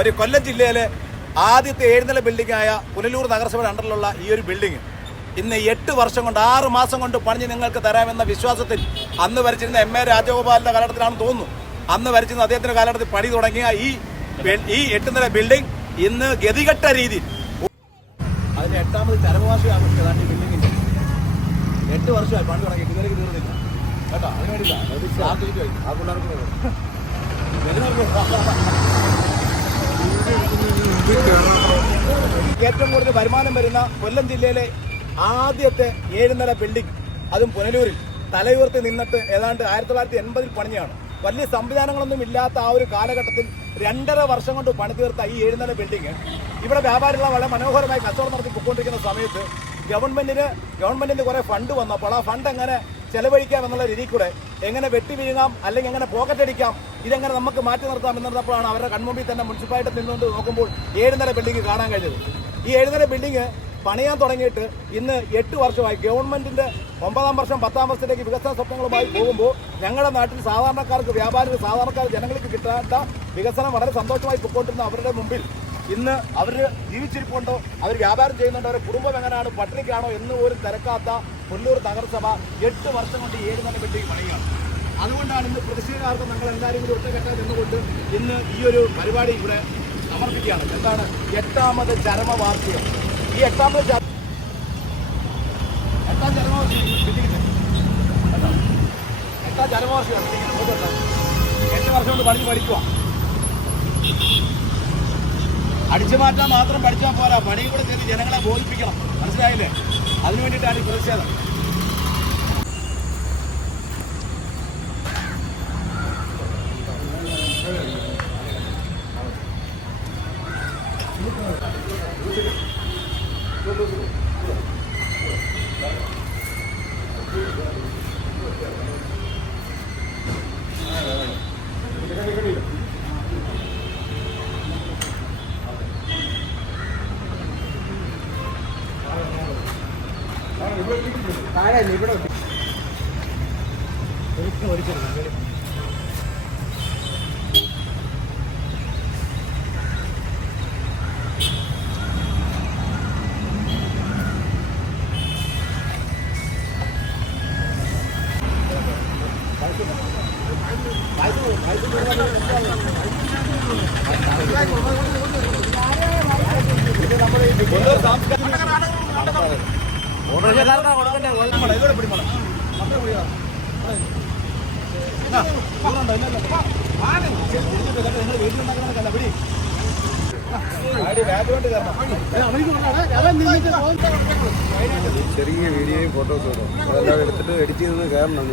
ഒരു കൊല്ലം ജില്ലയിലെ ആദ്യത്തെ എഴുന്നല ബിൽഡിംഗായ പുനലൂർ നഗരസഭയുടെ അണ്ടറിലുള്ള ഈ ഒരു ബിൽഡിംഗ് ഇന്ന് 8 വർഷം കൊണ്ട് 6 മാസം കൊണ്ട് പണിഞ്ഞ് നിങ്ങൾക്ക് തരാമെന്ന വിശ്വാസത്തിൽ അന്ന് ഭരിച്ചിരുന്ന എം എ രാജഗോപാലിന്റെ കാലഘട്ടത്തിലാണെന്ന് തോന്നുന്നു. അന്ന് ഭരിച്ചിരുന്ന അദ്ദേഹത്തിന്റെ കാലഘട്ടത്തിൽ പണി തുടങ്ങിയ ഈ 8 നില ബിൽഡിംഗ് ഇന്ന് ഗതികെട്ട രീതിയിൽ അതിന് 8ാമത് ചരമവാർഷികമാണ് ഈ ബിൽഡിങ്ങിന്റെ. 8 വർഷമായി പണി തുടങ്ങി ഇതുവരെ തീർന്നില്ല കേട്ടോ. അതിന് വേണ്ടിയില്ല ആ പിള്ളേർക്ക് ഏറ്റവും കൂടുതൽ വരുമാനം വരുന്ന കൊല്ലം ജില്ലയിലെ ആദ്യത്തെ 7 നില ബിൽഡിംഗ്, അതും പുനലൂരിൽ തലയുയർത്തി നിന്നിട്ട് ഏതാണ്ട് 1980-ൽ പണിഞ്ഞാണ്. വലിയ സംവിധാനങ്ങളൊന്നും ഇല്ലാത്ത ആ ഒരു കാലഘട്ടത്തിൽ 2.5 വർഷം കൊണ്ട് പണി തീർത്ത ഈ 7 നില ബിൽഡിംഗ് ഇവിടെ വ്യാപാരികളെ വളരെ മനോഹരമായി കച്ചവടം നടത്തി പൊയ്ക്കൊണ്ടിരിക്കുന്ന സമയത്ത് ഗവൺമെന്റിന് കുറെ ഫണ്ട് വന്നപ്പോൾ ആ ഫണ്ട് എങ്ങനെ ചെലവഴിക്കാം എന്നുള്ള രീതിയിൽ കൂടെ എങ്ങനെ വെട്ടി വീഴാം അല്ലെങ്കിൽ എങ്ങനെ പോക്കറ്റ് അടിക്കാം, ഇതെങ്ങനെ നമുക്ക് മാറ്റി നിർത്താം എന്നപ്പോഴാണ് അവരുടെ കൺമുമ്പിൽ തന്നെ മുനിസിപ്പാലിറ്റി നിന്നുകൊണ്ട് നോക്കുമ്പോൾ 7 നില ബിൽഡിംഗ് കാണാൻ കഴിഞ്ഞത്. ഈ 7 നില ബിൽഡിംഗ് പണിയാൻ തുടങ്ങിയിട്ട് ഇന്ന് 8 വർഷമായി. ഗവൺമെന്റിന്റെ 9ാം വർഷം 10ാം വർഷത്തിലേക്ക് വികസന സ്വപ്നങ്ങളുമായി പോകുമ്പോൾ ഞങ്ങളുടെ നാട്ടിൽ സാധാരണക്കാർക്ക്, വ്യാപാരികൾ, സാധാരണക്കാർ ജനങ്ങൾക്ക് കിട്ടാത്ത വികസനം വളരെ സന്തോഷമായി പൊയ്ക്കൊണ്ടിരുന്ന അവരുടെ മുമ്പിൽ ഇന്ന് അവർ ജീവിച്ചിരിപ്പുണ്ടോ, അവർ വ്യാപാരം ചെയ്യുന്നുണ്ടോ, അവരുടെ കുടുംബം എങ്ങനെയാണ്, പട്ടിണിക്കാണോ എന്ന് പോലും തിരക്കാത്ത പുനലൂർ നഗരസഭ 8 വർഷം കൊണ്ട് 7 നില ബിൽഡിംഗ് പണിയുകയാണ്. അതുകൊണ്ടാണ് ഇന്ന് പ്രതിഷേധക്കാർക്ക് ഞങ്ങളെല്ലാവരും കൂടി ഒറ്റക്കെട്ടായി നിന്നുകൊണ്ട് ഇന്ന് ഈ ഒരു പരിപാടി ഇവിടെ സമർപ്പിക്കുകയാണ്. എന്താണ് 8ാമത് ചരമവാർഷികം. ഈ 8ാം ചരമവാർഷികം 8ാം ചരമവാർഷികമാണ്. 8 വർഷം കൊണ്ട് പഠിക്കുക. അടിച്ചു മാറ്റാൻ മാത്രം പഠിച്ചാൽ പോരാ, പണി കൂടെ ചെയ്ത് ജനങ്ങളെ ബോധിപ്പിക്കണം. മനസ്സിലായില്ലേ? അതിനു വേണ്ടിയിട്ടാണ് ഈ പ്രതിഷേധം. ചെറിയ വീഡിയോയും ഫോട്ടോസും അതെല്ലാം എടുത്തിട്ട് എഡിറ്റ് ചെയ്ത് കയറണം.